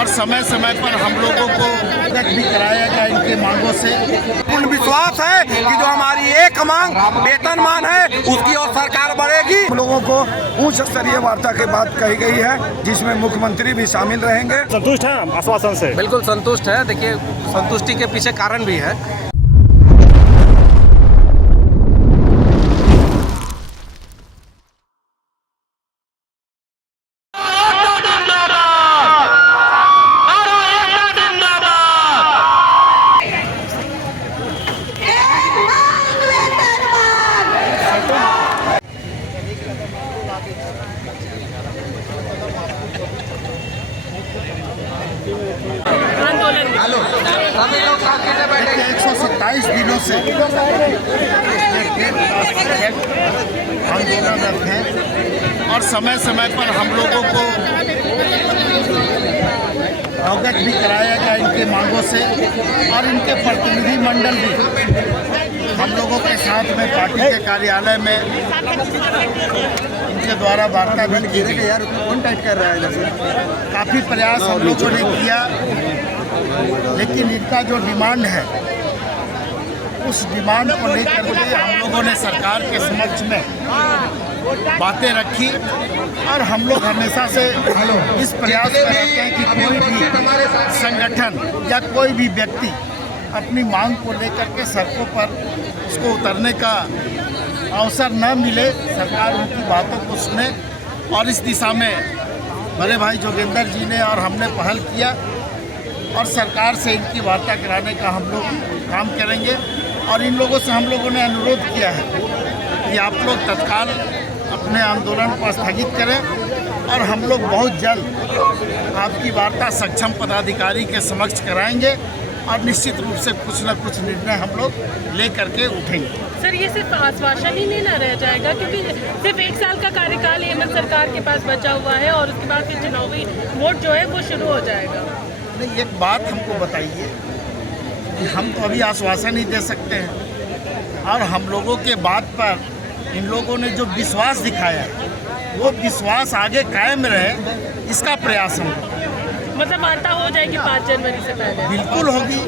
और समय समय पर हम लोगों को अवगत भी कराया गया इनके मांगों से। पूर्ण विश्वास है कि जो हमारी एक मांग वेतनमान है उसकी और सरकार बढ़ेगी। हम लोगों को उच्च स्तरीय वार्ता के बाद कही गई है जिसमें मुख्यमंत्री भी शामिल रहेंगे। संतुष्ट हैं आश्वासन से? बिल्कुल संतुष्ट है। देखिए, संतुष्टि के पीछे कारण भी है। देखिए 127 दिनों से आंदोलनरत हैं और समय समय पर हम लोगों को अवगत भी कराया गया इनके मांगों से और इनके प्रतिनिधि मंडल भी हम लोगों के साथ में पार्टी के कार्यालय में इनके द्वारा वार्ता भी की गई। काफ़ी प्रयास हम लोगों ने किया, लेकिन इनका जो डिमांड है उस डिमांड को लेकर के हम लोगों ने सरकार के समक्ष में बातें रखी और हम लोग हमेशा से इस प्रयास में रहते हैं कि कोई भी संगठन या कोई भी व्यक्ति अपनी मांग को लेकर के सड़कों पर उसको उतरने का अवसर न मिले, सरकार उनकी बातों को सुने। और इस दिशा में बड़े भाई जोगेंद्र जी ने और हमने पहल किया और सरकार से इनकी वार्ता कराने का हम लोग काम करेंगे। और इन लोगों से हम लोगों ने अनुरोध किया है कि आप लोग तत्काल अपने आंदोलन को स्थगित करें और हम लोग बहुत जल्द आपकी वार्ता सक्षम पदाधिकारी के समक्ष कराएंगे और निश्चित रूप से कुछ न कुछ निर्णय हम लोग ले करके उठेंगे। सर, ये सिर्फ आश्वासन ही नहीं ना रह जाएगा, क्योंकि सिर्फ 1 साल का कार्यकाल हेमंत सरकार के पास बचा हुआ है और उसके बाद फिर चुनावी वोट जो है वो शुरू हो जाएगा। नहीं, एक बात हमको बताइए कि हम तो अभी आश्वासन ही दे सकते हैं और हम लोगों के बात पर इन लोगों ने जो विश्वास दिखाया है वो विश्वास आगे कायम रहे, इसका प्रयास हम मतलब वार्ता हो जाएगी 5 जनवरी से पहले? बिल्कुल होगी।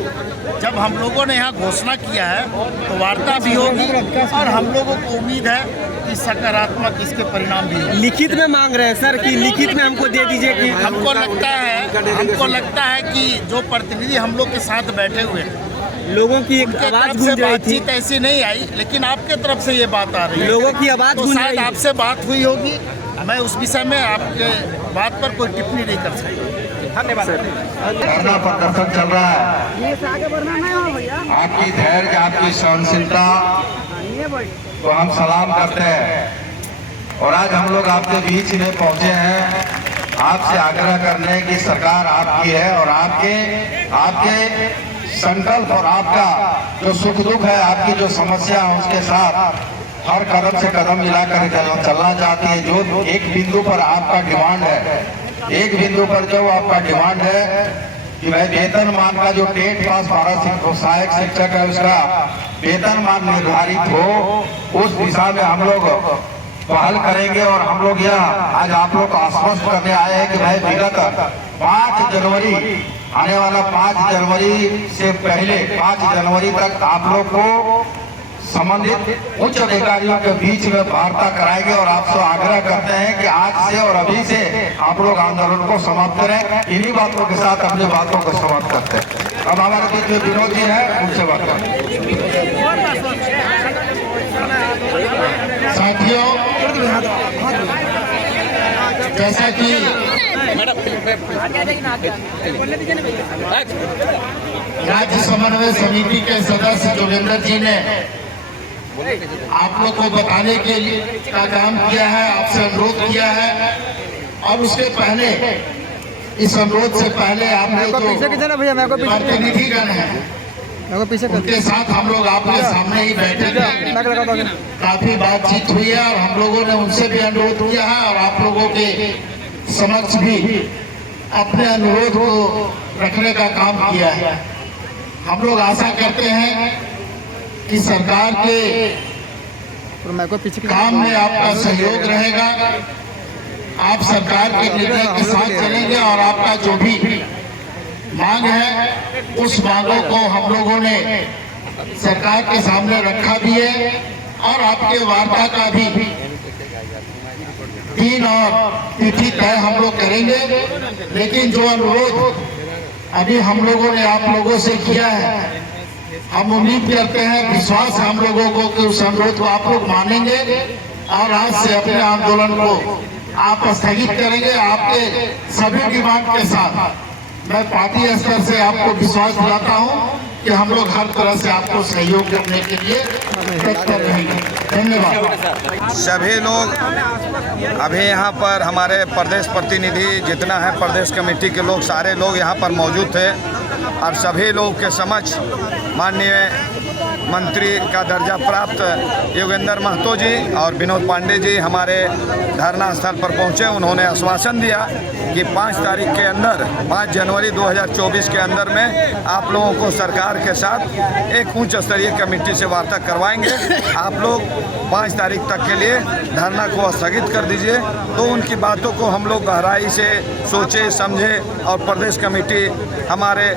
जब हम लोगों ने यहाँ घोषणा किया है तो वार्ता भी होगी और हम लोगों को उम्मीद है कि सकारात्मक इसके परिणाम भी होंगे। लिखित में मांग रहे हैं सर कि लिखित में हमको दे दीजिए कि हमको लगता है कि जो प्रतिनिधि हम लोग के साथ बैठे हुए हैं लोगों की एक उनके आवाज तरफ से गूंज रही थी। बातचीत ऐसी नहीं आई, लेकिन आपके तरफ से ये बात आ रही है। लोगों की आवाज तो गूंज शायद रही आपसे बात हुई होगी। मैं उस विषय में आपके बात पर कोई टिप्पणी नहीं कर सकता। धन्यवाद सर। धरना प्रदर्शन चल रहा है। आपकी धैर्य, आपकी सहनशीलता को हम सलाम करते हैं और आज हम लोग आपके बीच में पहुंचे हैं आपसे आग्रह करने की सरकार आपकी है और आपके संकल्प और आपका जो सुख दुख है, आपकी जो समस्या है उसके साथ हर कदम से कदम मिलाकर चलना चाहती है। जो एक बिंदु पर आपका डिमांड है, एक बिंदु पर जो आपका डिमांड है कि भाई वेतनमान का जो टेट पास 12 सहायक शिक्षक है उसका वेतनमान निर्धारित हो, उस दिशा में हम लोग पहल करेंगे। और हम लोग यह आज आप लोग को आश्वस्त करने आए हैं कि भाई विगत 5 जनवरी आने वाला 5 जनवरी से पहले 5 जनवरी तक आप लोग को संबंधित उच्च अधिकारियों के बीच में वार्ता कराएंगे और आपसे आग्रह करते हैं कि आज से और अभी से आप लोग आंदोलन को समाप्त करें। इन्हीं बातों के साथ अपनी बातों को समाप्त करते हैं। अब हमारे बीच में विनोद जी है, उनसे बात करें। साथियों, जैसा कि राज्य समन्वय समिति के सदस्य जोगेंद्र जी ने आप लोग को बताने के लिए का काम किया है, आपसे अनुरोध किया है और उसके पहले इस अनुरोध से पहले आपने जो प्रतिनिधिगण है उनके साथ हम लोग आपके सामने ही बैठे थे, काफी बातचीत हुई है और हम लोगों ने उनसे भी अनुरोध किया है और आप लोगों के समक्ष भी अपने अनुरोध को रखने का काम किया है। हम लोग आशा करते हैं कि सरकार के काम में आपका सहयोग रहेगा, आप सरकार के निर्णय के साथ चलेंगे और आपका जो भी मांग है, उस मांगों को हम लोगों ने सरकार के सामने रखा भी है और आपके वार्ता का भी दिन और तिथि तय हम लोग करेंगे। लेकिन जो अनुरोध अभी हम लोगों ने आप लोगों से किया है, हम उम्मीद करते हैं, विश्वास है हम लोगों को कि उस अनुरोध को आप लोग मानेंगे और आज से अपने आंदोलन को आप स्थगित करेंगे। आपके सभी डिमांड के साथ मैं पार्टी स्तर से आपको विश्वास दिलाता हूं कि हम लोग हर तरह से आपको सहयोग करने के लिए तत्पर रहेंगे। धन्यवाद। सभी लोग अभी यहाँ पर हमारे प्रदेश प्रतिनिधि जितना है, प्रदेश कमेटी के लोग, सारे लोग यहाँ पर मौजूद थे और सभी लोग के समक्ष माननीय मंत्री का दर्जा प्राप्त योगेंद्र महतो जी और विनोद पांडे जी हमारे धरना स्थल पर पहुँचे। उन्होंने आश्वासन दिया कि 5 तारीख के अंदर, 5 जनवरी 2024 के अंदर में आप लोगों को सरकार के साथ एक उच्च स्तरीय कमेटी से वार्ता करवाएंगे। आप लोग 5 तारीख तक के लिए धरना को स्थगित कर दीजिए। तो उनकी बातों को हम लोग गहराई से सोचे समझे और प्रदेश कमेटी हमारे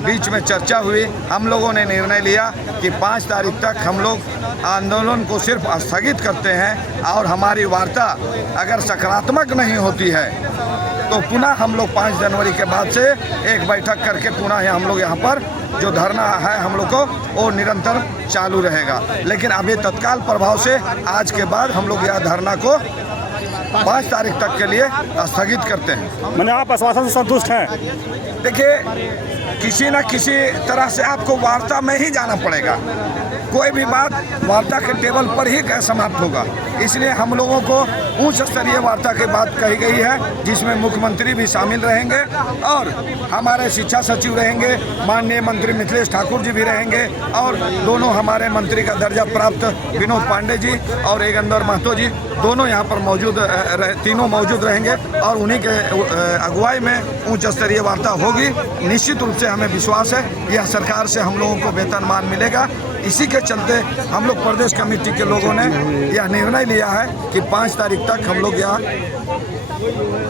बीच में चर्चा हुई। हम लोगों ने निर्णय लिया कि 5 तारीख तक हम लोग आंदोलन को सिर्फ स्थगित करते हैं और हमारी वार्ता अगर सकारात्मक नहीं होती है तो पुनः हम लोग 5 जनवरी के बाद से एक बैठक करके पुनः हम लोग यहाँ पर जो धरना है हम लोग को वो निरंतर चालू रहेगा। लेकिन अभी तत्काल प्रभाव से आज के बाद हम लोग यह धरना को 5 तारीख तक के लिए स्थगित करते हैं। मैंने आप आश्वासन से संतुष्ट हैं? देखिए, किसी न किसी तरह से आपको वार्ता में ही जाना पड़ेगा। कोई भी बात वार्ता के टेबल पर ही समाप्त होगा। इसलिए हम लोगों को उच्च स्तरीय वार्ता की बात कही गई है, जिसमें मुख्यमंत्री भी शामिल रहेंगे और हमारे शिक्षा सचिव रहेंगे, माननीय मंत्री मिथिलेश ठाकुर जी भी रहेंगे और दोनों हमारे मंत्री का दर्जा प्राप्त विनोद पांडे जी और योगेंद्र महतो जी दोनों यहाँ पर तीनों मौजूद रहेंगे और उन्हीं के अगुवाई में उच्च स्तरीय वार्ता होगी। निश्चित रूप से हमें विश्वास है यह सरकार से हम लोगों को वेतनमान मिलेगा। इसी के चलते हम लोग प्रदेश कमेटी के लोगों ने यह निर्णय लिया है कि 5 तारीख तक हम लोग यह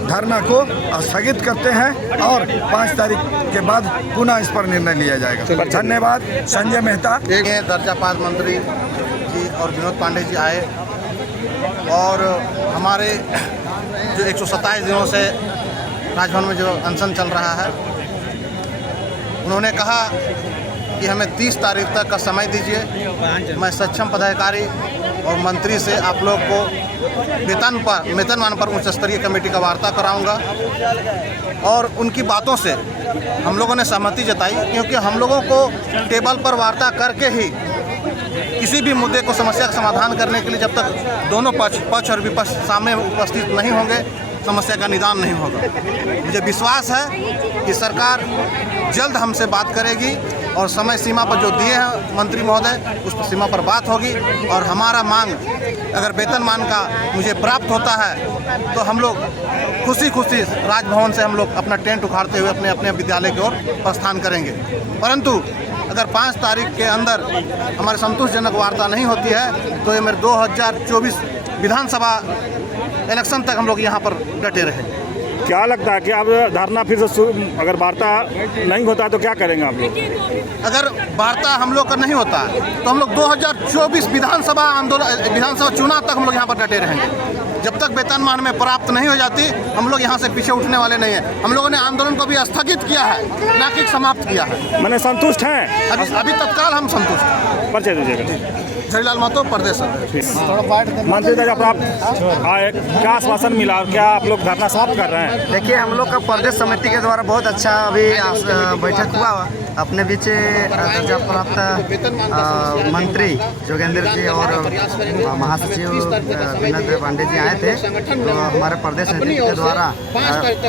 धरना को स्थगित करते हैं और 5 तारीख के बाद पुनः इस पर निर्णय लिया जाएगा। धन्यवाद। संजय मेहता। दर्जा प्राप्त मंत्री जी और विनोद पांडे जी आए और हमारे जो 127 दिनों से राजभवन में जो अनशन चल रहा है, उन्होंने कहा कि हमें 30 तारीख तक का समय दीजिए। मैं सक्षम पदाधिकारी और मंत्री से आप लोग को वेतनमान पर उच्च स्तरीय कमेटी का वार्ता कराऊंगा और उनकी बातों से हम लोगों ने सहमति जताई, क्योंकि हम लोगों को टेबल पर वार्ता करके ही किसी भी मुद्दे को, समस्या का समाधान करने के लिए जब तक दोनों पक्ष और विपक्ष सामने उपस्थित नहीं होंगे, समस्या का निदान नहीं होगा। मुझे विश्वास है कि सरकार जल्द हमसे बात करेगी और समय सीमा पर जो दिए हैं मंत्री महोदय, उस सीमा पर बात होगी और हमारा मांग अगर वेतनमान का मुझे प्राप्त होता है तो हम लोग खुशी खुशी राजभवन से हम लोग अपना टेंट उखाड़ते हुए अपने अपने विद्यालय की ओर प्रस्थान करेंगे। परंतु अगर 5 तारीख के अंदर हमारे संतोषजनक वार्ता नहीं होती है तो ये मेरे 2024 विधानसभा इलेक्शन तक हम लोग यहाँ पर डटे रहेंगे। क्या लगता है कि अब धरना फिर से अगर वार्ता नहीं होता है तो क्या करेंगे आप लोग? अगर वार्ता हम लोग का नहीं होता है तो हम लोग 2024 विधानसभा चुनाव तक हम लोग यहाँ पर डटे रहेंगे। जब तक वेतनमान में प्राप्त नहीं हो जाती हम लोग यहाँ से पीछे उठने वाले नहीं हैं। हम लोगों ने आंदोलन को भी स्थगित किया है, ना कि समाप्त किया है। मैंने संतुष्ट हैं? अभी तत्काल हम संतुष्ट हैं। परिचय दीजिएगा। जयलाल महतो, प्रदेश। मंत्री दर्जा प्राप्त आए, क्या आश्वासन मिला और क्या आप लोग धरना समाप्त कर रहे हैं? देखिए, हम लोग का प्रदेश समिति के द्वारा बहुत अच्छा अभी बैठक हुआ। अपने बीच दर्जा प्राप्त मंत्री योगेंद्र जी और महासचिव विनोद पांडे जी आए थे, तो हमारे प्रदेश समिति के द्वारा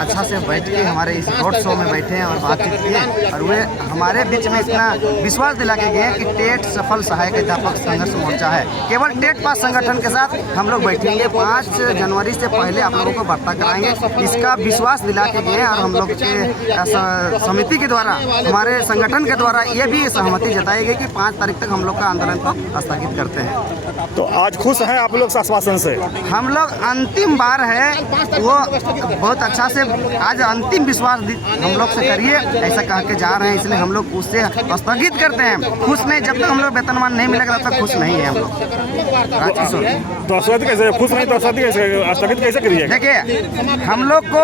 अच्छा से बैठ के हमारे इस रोड शो में बैठे हैं और बातचीत किए और वे हमारे बीच में इतना विश्वास दिला के गए कि टेट सफल सहायक अध्यापक संघर्ष मोर्चा है, केवल टेट पास संगठन के साथ हम लोग बैठेंगे। 5 जनवरी से पहले आप लोगों को वार्ता कराएंगे, इसका विश्वास दिला के गए और हम लोग के समिति के द्वारा, हमारे संगठन के द्वारा ये भी सहमति जताई गई कि 5 तारीख तक हम लोग का आंदोलन को स्थगित करते हैं। तो आज खुश हैं आप लोग आश्वासन से? हम लोग अंतिम बार है वो बहुत अच्छा से आज अंतिम विश्वास हम लोग से करिए ऐसा कह के जा रहे हैं, इसलिए हम लोग उससे स्थगित करते हैं। खुश नहीं, जब तक हम लोग वेतनमान नहीं मिलेगा तब तक खुश नहीं है हम लोग। तो स्थगित कैसे, खुश नहीं तो स्थगित कैसे करिए? देखिए हम लोग को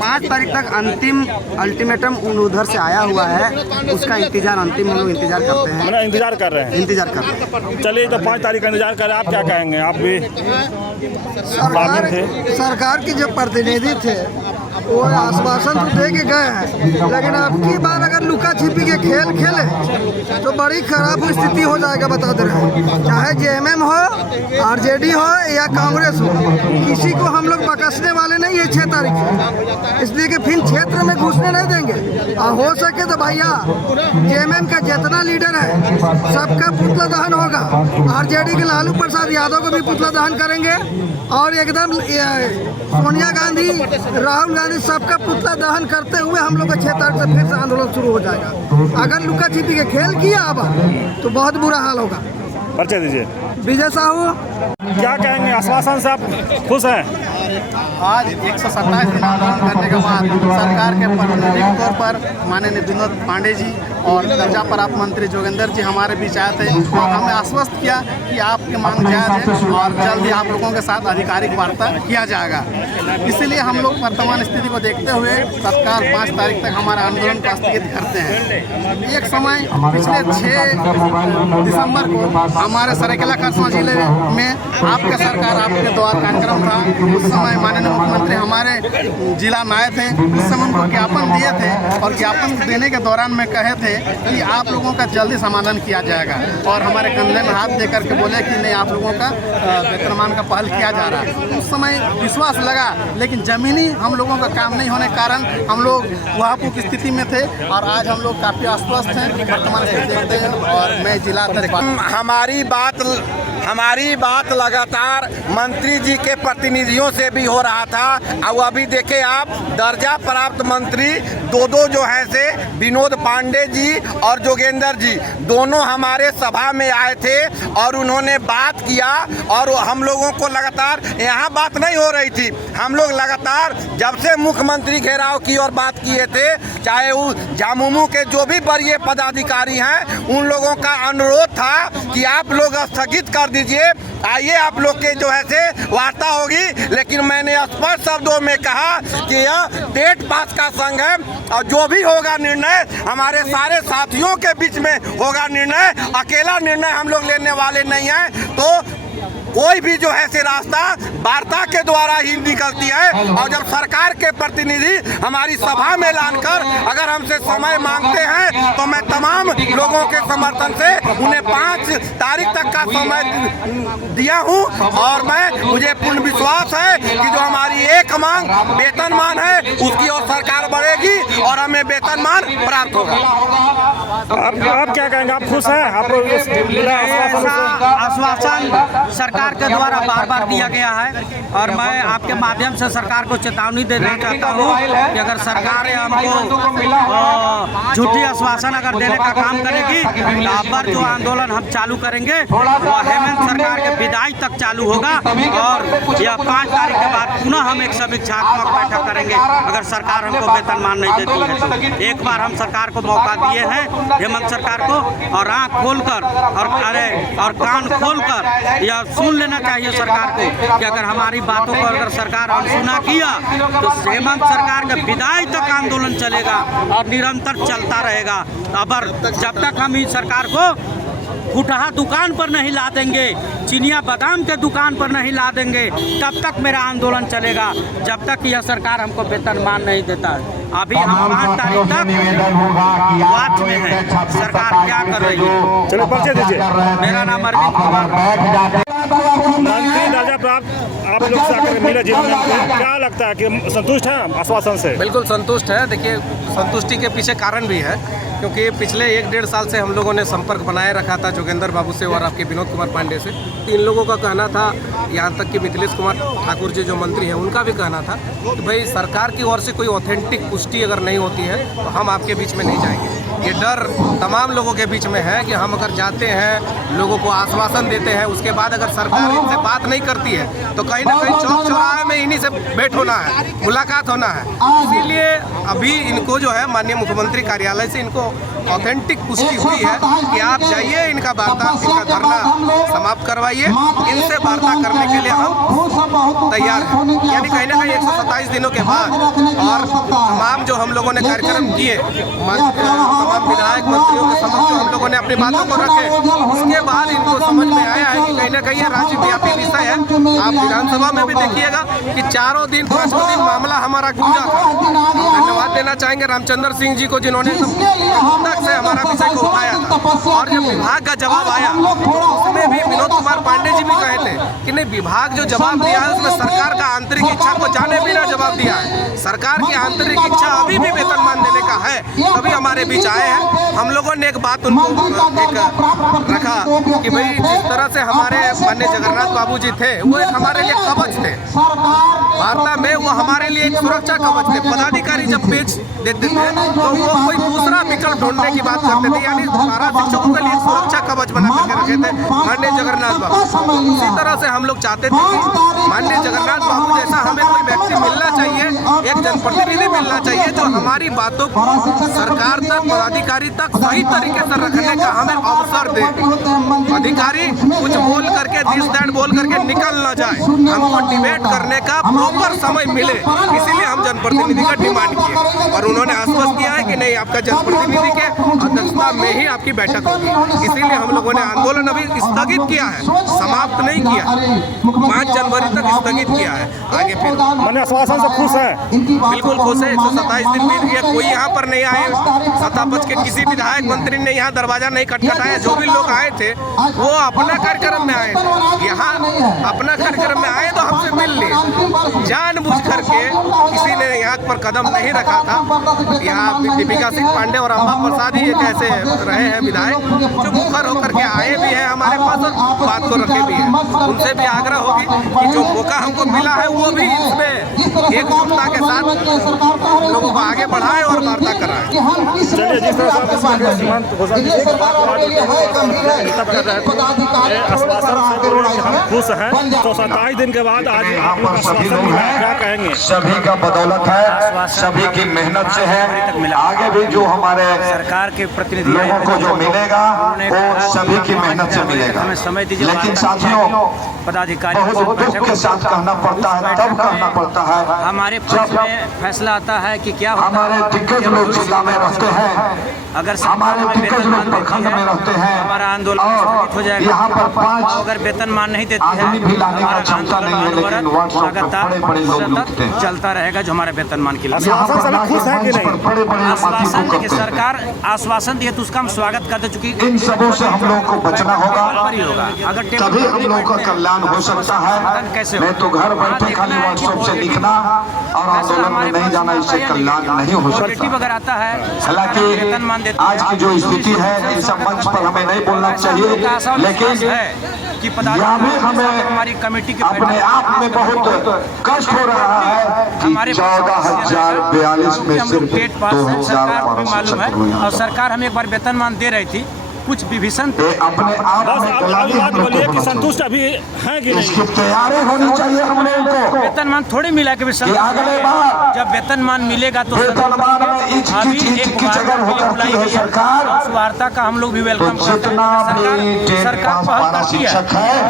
5 तारीख तक अंतिम अल्टीमेटम उधर से आया हुआ है, उसका इंतजार अंतिम हम लोग इंतजार करते हैं। मैंने इंतजार कर रहे हैं, इंतजार कर रहे हैं। चलिए तो 5 तारीख का इंतजार करें। आप क्या कहेंगे? आप भी सरकार के जो प्रतिनिधि थे वो आश्वासन तो दे के गए हैं, लेकिन अब की बार अगर लुका छिपी के खेल खेले तो बड़ी खराब स्थिति हो जाएगा। बता दे रहे हैं, चाहे जेएमएम हो, आरजेडी हो या कांग्रेस हो, किसी को हम लोग बकसने वाले नहीं है 6 तारीख को, इसलिए कि फिर क्षेत्र में घुसने नहीं देंगे। और हो सके तो भैया जेएमएम का जितना लीडर है सबका पुतला दहन होगा। आरजेडी के लालू प्रसाद यादव को भी पुतला दहन करेंगे और एकदम सोनिया गांधी, राहुल गांधी सबका पुतला दहन करते हुए हम लोग का 6 तारीख से फिर से आंदोलन शुरू हो जाएगा। अगर लुका छिपी के खेल किया अब तो बहुत बुरा हाल होगा। परिचय दीजिए। विजय साहू। क्या कहेंगे, आश्वासन से आप खुश हैं? आज 127 दिन आंदोलन करने के बाद सरकार के प्रतिनिधि के तौर पर माननीय विनोद पांडे जी और दर्जा प्राप्त मंत्री जोगेंद्र जी हमारे बीच आए थे और हमें आश्वस्त किया कि आपकी मांग जायज़ है और जल्द ही आप लोगों के साथ आधिकारिक वार्ता किया जाएगा। इसीलिए हम लोग वर्तमान स्थिति को देखते हुए तत्काल 5 तारीख तक हमारा आंदोलन को स्थगित करते हैं। एक समय पिछले 6 दिसंबर को हमारे सरायकेला खरसावां जिले में आपके सरकार आपके द्वार कार्यक्रम था। उस समय माननीय मुख्यमंत्री हमारे जिला में आए थे, उस समय उनको ज्ञापन दिए थे और ज्ञापन देने के दौरान में कहे थे कि आप लोगों का जल्दी समाधान किया जाएगा और हमारे कंधे में हाथ देकर के बोले कि नहीं आप लोगों का वेतनमान का पहल किया जा रहा है। उस समय विश्वास लगा, लेकिन ज़मीनी हम लोगों का काम नहीं होने के कारण हम लोग वहां की स्थिति में थे और आज हम लोग काफ़ी आश्वस्त हैं वर्तमान स्थिति देखते हैं। और मैं जिला हमारी बात लगातार मंत्री जी के प्रतिनिधियों से भी हो रहा था। अब अभी देखे आप दर्जा प्राप्त मंत्री दो जो हैं से विनोद पांडे जी और जोगेंद्र जी दोनों हमारे सभा में आए थे और उन्होंने बात किया और हम लोगों को लगातार यहाँ बात नहीं हो रही थी। हम लोग लगातार जब से मुख्यमंत्री घेराव की और बात किए थे, चाहे वो झामुमो के जो भी वरीय पदाधिकारी हैं उन लोगों का अनुरोध था कि आप लोग स्थगित कर दीजिए, आइए आप लोग के जो है से वार्ता होगी। लेकिन मैंने स्पष्ट शब्दों में कहा कि यह टेट पास का संघ है और जो भी होगा निर्णय हमारे सारे साथियों के बीच में होगा निर्णय, अकेला निर्णय हम लोग लेने वाले नहीं हैं। तो कोई भी जो है से रास्ता वार्ता के द्वारा ही निकलती है और जब सरकार के प्रतिनिधि हमारी सभा में लाकर अगर हमसे समय मांगते हैं तो मैं तमाम लोगों के समर्थन से उन्हें 5 तारीख तक का समय दिया हूं और मुझे पूर्ण विश्वास है कि जो हमारी एक मांग वेतनमान है उसकी ओर सरकार बढ़ेगी और हमें वेतनमान प्राप्त होगा। आप क्या कहेंगे, आप खुश हैं? आप आश्वासन सरकार के द्वारा बार बार दिया गया है और मैं आपके माध्यम से सरकार को चेतावनी देना चाहता हूँ कि अगर सरकार हमको झूठी आश्वासन अगर देने का काम करेगी तो अब जो आंदोलन हम चालू करेंगे वो हेमंत सरकार के विदाई तक चालू होगा और यह 5 तारीख के बाद पुनः हम एक समीक्षात्मक बैठक करेंगे। अगर सरकार हमको वेतनमान नहीं देती है तो एक बार हम सरकार को मौका दिए हैं हेमंत सरकार को और आँख खोलकर और कान खोलकर यह सुन लेना चाहिए सरकार को कि अगर हमारी बातों को अगर सरकार अनसुना किया तो हेमंत सरकार के विदाई तक आंदोलन चलेगा और निरंतर चलता रहेगा। अगर जब तक हम इस सरकार को कुटहा दुकान पर नहीं ला देंगे, चिनिया बादाम के दुकान पर नहीं ला देंगे, तब तक मेरा आंदोलन चलेगा जब तक यह सरकार हमको वेतनमान नहीं देता है। अभी हम 5 तारीख तक वाच में है सरकार क्या कर रही है। चलो परिचय दीजिए। मेरा नाम अरविंद कुमार। मंत्री दर्जा प्राप्त आप लोग से आकर मिले जिले में क्या लगता है कि संतुष्ट हैं आश्वासन से? बिल्कुल संतुष्ट है। देखिए, संतुष्टि के पीछे कारण भी है, क्योंकि पिछले 1-1.5 साल से हम लोगों ने संपर्क बनाए रखा था जोगेंद्र बाबू से और आपके विनोद कुमार पांडे से। तो इन लोगों का कहना था, यहाँ तक कि मिथिलेश कुमार ठाकुर जी जो मंत्री हैं उनका भी कहना था कि भाई सरकार की ओर से कोई ऑथेंटिक पुष्टि अगर नहीं होती है तो हम आपके बीच में नहीं जाएंगे। ये डर तमाम लोगों के बीच में है कि हम अगर जाते हैं, लोगों को आश्वासन देते हैं, उसके बाद अगर सरकार इनसे बात नहीं करती है तो कहीं ना कहीं चौक चौराहे में इन्हीं से भेंट होना है, मुलाकात होना है। इसीलिए अभी इनको जो है माननीय मुख्यमंत्री कार्यालय से इनको ऑथेंटिक पुष्टि हुई है कि आप जाइए, इनका वार्ता, इनका धरना समाप्त करवाइए, इनसे वार्ता करने के लिए हम तैयार हैं। यानी कहीं ना कहीं 127 दिनों के बाद और तमाम जो हम लोगों ने कार्यक्रम किए, तमाम विधायक मंत्रियों के समक्ष जो हम लोगों ने अपनी बातों को रखे, उसके बाद इनको समझ में आया है कि कहीं ना कहीं ये राज्यव्यापी विषय है। आप विधानसभा में भी देखिएगा कि 4 दिन 5 दिन मामला हमारा गूंजा था। धन्यवाद देना चाहेंगे रामचंद्र सिंह जी को, जिन्होंने से हमारा विषय को उठाया था। और जब विभाग का जवाब आया उसमें भी विनोद कुमार पांडे जी भी कहे थे कि नहीं, विभाग जो जवाब दिया है उसमें सरकार का आंतरिक इच्छा को जाने बिना जवाब दिया है। सरकार की आंतरिक इच्छा अभी भी वेतनमान देने का है, तभी हमारे बीच आए हैं। हम लोगों ने एक बात उनको एक रखा कि भाई जिस तरह से हमारे माननीय जगन्नाथ बाबू जी थे, वो एक हमारे लिए कवच थे वार्ता में, वो हमारे लिए एक सुरक्षा कवच थे। पदाधिकारी जब पेश देते थे तो वो कोई दूसरा विकल्प ढूंढने की बात करते थे, यानी पारा शिक्षकों के लिए सुरक्षा कवच बना करके रखे थे माननीय जगन्नाथ बाबू। उसी तरह से हम लोग चाहते थे कि माननीय जगन्नाथ बाबू जैसा हमें कोई व्यक्ति मिलना चाहिए, एक जनप्रतिनिधि मिलना चाहिए जो हमारी बातों को सरकार तक, पदाधिकारी तक सही तरीके से रखने का हमें अवसर दे। अधिकारी कुछ बोल करके, दिस दैट बोल करके निकल न जाए, हमको डिबेट करने का प्रॉपर समय मिले। इसीलिए हम जनप्रतिनिधि का डिमांड किए और उन्होंने आश्वस्त किया है कि नहीं, आपका जनप्रतिनिधि के अध्यक्षता में ही आपकी बैठक होगी। इसीलिए हम लोगों ने आंदोलन अभी स्थगित किया है, समाप्त नहीं किया, 5 जनवरी तक स्थगित किया है। आगे फिर मैंने आश्वासन से खुश है? बिल्कुल खुश है। 127 दिन बीत गया, कोई यहाँ पर नहीं आए, सत्ता पक्ष के किसी विधायक मंत्री ने यहाँ दरवाजा नहीं खटखटाया। जो भी लोग आए थे वो अपना कार्यक्रम में आए थे, यहाँ अपना कार्यक्रम में आए तो हमसे मिल लिए। जानबूझ करके किसी ने यहाँ पर कदम नहीं रखा था। यहाँ दीपिका सिंह पांडे और अम्बा प्रसाद ही एक ऐसे रहे हैं विधायक जो मुखर होकर के आए भी हैं हमारे पास और बात को रखे भी हैं। उनसे भी आग्रह होगी कि जो मौका हमको मिला है वो भी इसमें एकजुटता के साथ लोगों को आगे बढ़ाए और वार्ता कराए। चलिए, जिस तरह से सीमांत घोषणा की एक बात आश्वासन से हम खुश हैं। 127 दिन के बाद आज आप लोग आश्वासन मिला, क्या कहेंगे? सभी का बदौलत है, सभी की मेहनत से है। आगे भी जो हमारे सरकार के प्रतिनिधि लोगों को जो मिलेगा वो सभी की मेहनत से मिलेगा। हमें समय दीजिए। लेकिन साथियों, पदाधिकारी बहुत दुख के साथ कहना पड़ता है, तब कहना पड़ता है हमारे पक्ष में फैसला आता है कि क्या हमारे दिग्गज लोग जिला में रहते हैं, अगर हमारे दिग्गज लोग प्रखंड में रहते हैं, हमारा आंदोलन स्थगित हो जाएगा। यहाँ पर 5 अगर वेतनमान नहीं देती है, आदमी भी लाने का क्षमता नहीं है, लेकिन व्हाट्सएप पर बड़े-बड़े लोग लिखते हैं, चलता रहेगा जो हमारा वेतनमान के लिए। आश्वासन से खुश है कि नहीं? आश्वासन देखिए, सरकार आश्वासन दिए तो उसका हम स्वागत करते, चूंकि इन सबों से हम लोगों को बचना होगा, अगर तभी हम लोगों का कल्याण हो सकता है। नहीं तो घर बैठे खाली व्हाट्सएप से लिखना और आंदोलन में नहीं जाना, इससे कल्याण नहीं हो सकता। अगर आता है, हालांकि आज की जो स्थिति है, इन सब मंच पर हमें नहीं बोलना चाहिए, लेकिन कि यहाँ भी हमें हमारी कमेटी के अपने आप में बहुत कष्ट हो रहा है कि 14,042 में सिर्फ 2,000 मालूम है। और सरकार हमें एक बार वेतनमान दे रही थी, कुछ विभीषण अपने आप में बोलिए कि संतुष्ट अभी है कि नहीं? तैयारी होनी चाहिए हम लोगों को। वेतनमान थोड़ी मिला कि अगले बार जब वेतनमान मिलेगा तो वेतनमान में इंच की जगह हो करती है सरकार। उस वार्ता का हम लोग भी वेलकम करते हैं। सरकार पहल करती है, उस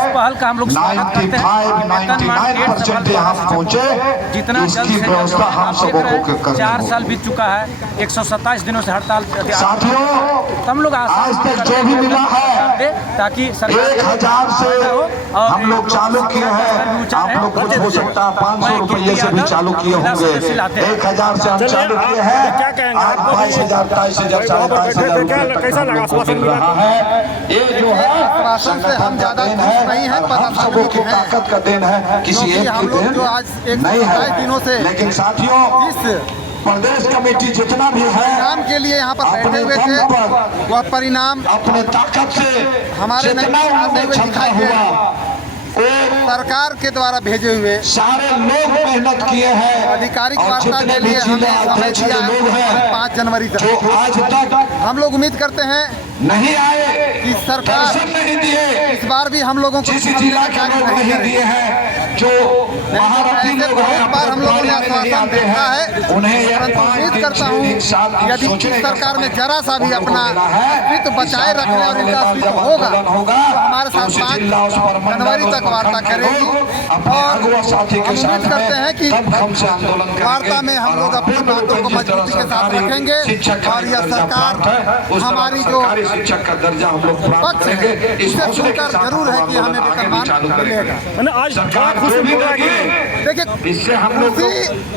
पहल का हम लोग स्वागत करते हैं। 99% यहाँ पहुँचे, जितना जल्द से व्यवस्था हम सबों को 4 साल बीत चुका है, 127 दिनों से हड़ताल। साथियों, हम लोग आज तक जो भी मिला है ताकि 1000 से हम लोग चालू किए हैं। आप लोग कुछ हो सकता है 500 रुपये से भी चालू किए होंगे। 1000 से हम चालू किए हैं, आज 22,000 23,000 22,500 कैसा लगा आश्वासन मिला है। ये जो है संगठन का देन है, हम सबों की ताकत का देन है, किसी एक की देन नहीं है। लेकिन साथियों, प्रदेश कमेटी जितना भी है परिणाम के लिए यहाँ पर बैठे हुए थे, वह परिणाम अपने ताकत से हमारे जितना उन्होंने क्षमता हुआ सरकार के द्वारा भेजे हुए सारे लोग मेहनत किए हैं। आधिकारिक और वार्ता जितने के भी लिए जिला हमें समय अध्यक्ष दिया लोग हैं 5 जनवरी जो तक। आज तक हम लोग उम्मीद करते हैं नहीं आए, कि सरकार दर्शन नहीं दिए, इस बार भी हम लोगों को जिस जिला के लोग नहीं दिए हैं, जो महारथी लोग हैं, एक बार हम लोगों ने आश्वासन देखा है, उन्हें यह परंतु 5 उम्मीद दिन करता 6 हूँ दिन साल यदि इस सरकार में जरा सा भी अपना अस्तित्व बचाए रखने और इनका अस्तित्व होगा तो हमारे साथ 5 जनवरी तक वार्ता करेगी। और उम्मीद करते हैं कि वार्ता में हम लोग अपनी बातों को मजबूती के साथ रखेंगे और यह सरकार हमारी जो शिक्षक का दर्जा हम लोग प्राप्त करेंगे, इसे सुनकर जरूर है कि हमें वेतनमान मिलेगा। मैंने आज बड़ा खुशी मिल रहा है। देखिए, इससे हम लोग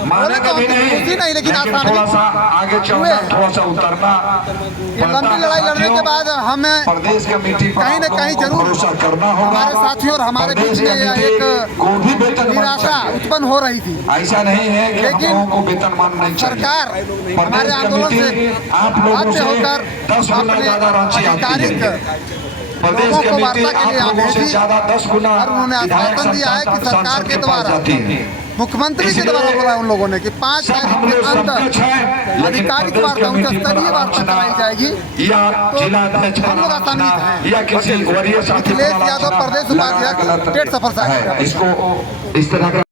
मानेगा भी नहीं, लेकिन आसान थोड़ा सा आगे चलना, थोड़ा सा उतरना। ये लंबी लड़ाई लड़ने के बाद हमें प्रदेश कमेटी पर कहीं न कहीं जरूर भरोसा करना होगा। हमारे साथियों और हमारे बीच में एक निराशा उत्पन्न हो रही थी। ऐसा नहीं है कि हम लोगों को वेतनमान नहीं चाहिए। सरकार हमारे आंदोलन से आप लोगों से होकर 10 गुना ज्यादा राशि आती है। प्रदेश लोगों को कमेटी वार्ता के लिए आप लोगों से भेजी ज्यादा 10 गुना और उन्होंने आश्वासन दिया है कि सरकार के द्वारा मुख्यमंत्री के द्वारा बोला उन लोगों ने कि 5 तारीख के अंदर आधिकारिक वार्ता उच्च स्तरीय वार्ता कराई जाएगी। या जिला अध्यक्ष हम लोग आसान्वित हैं। या किसी वरीय साथी अखिलेश यादव प्रदेश उपाध्यक्ष स्टेट सफर साहब इसको इस तरह का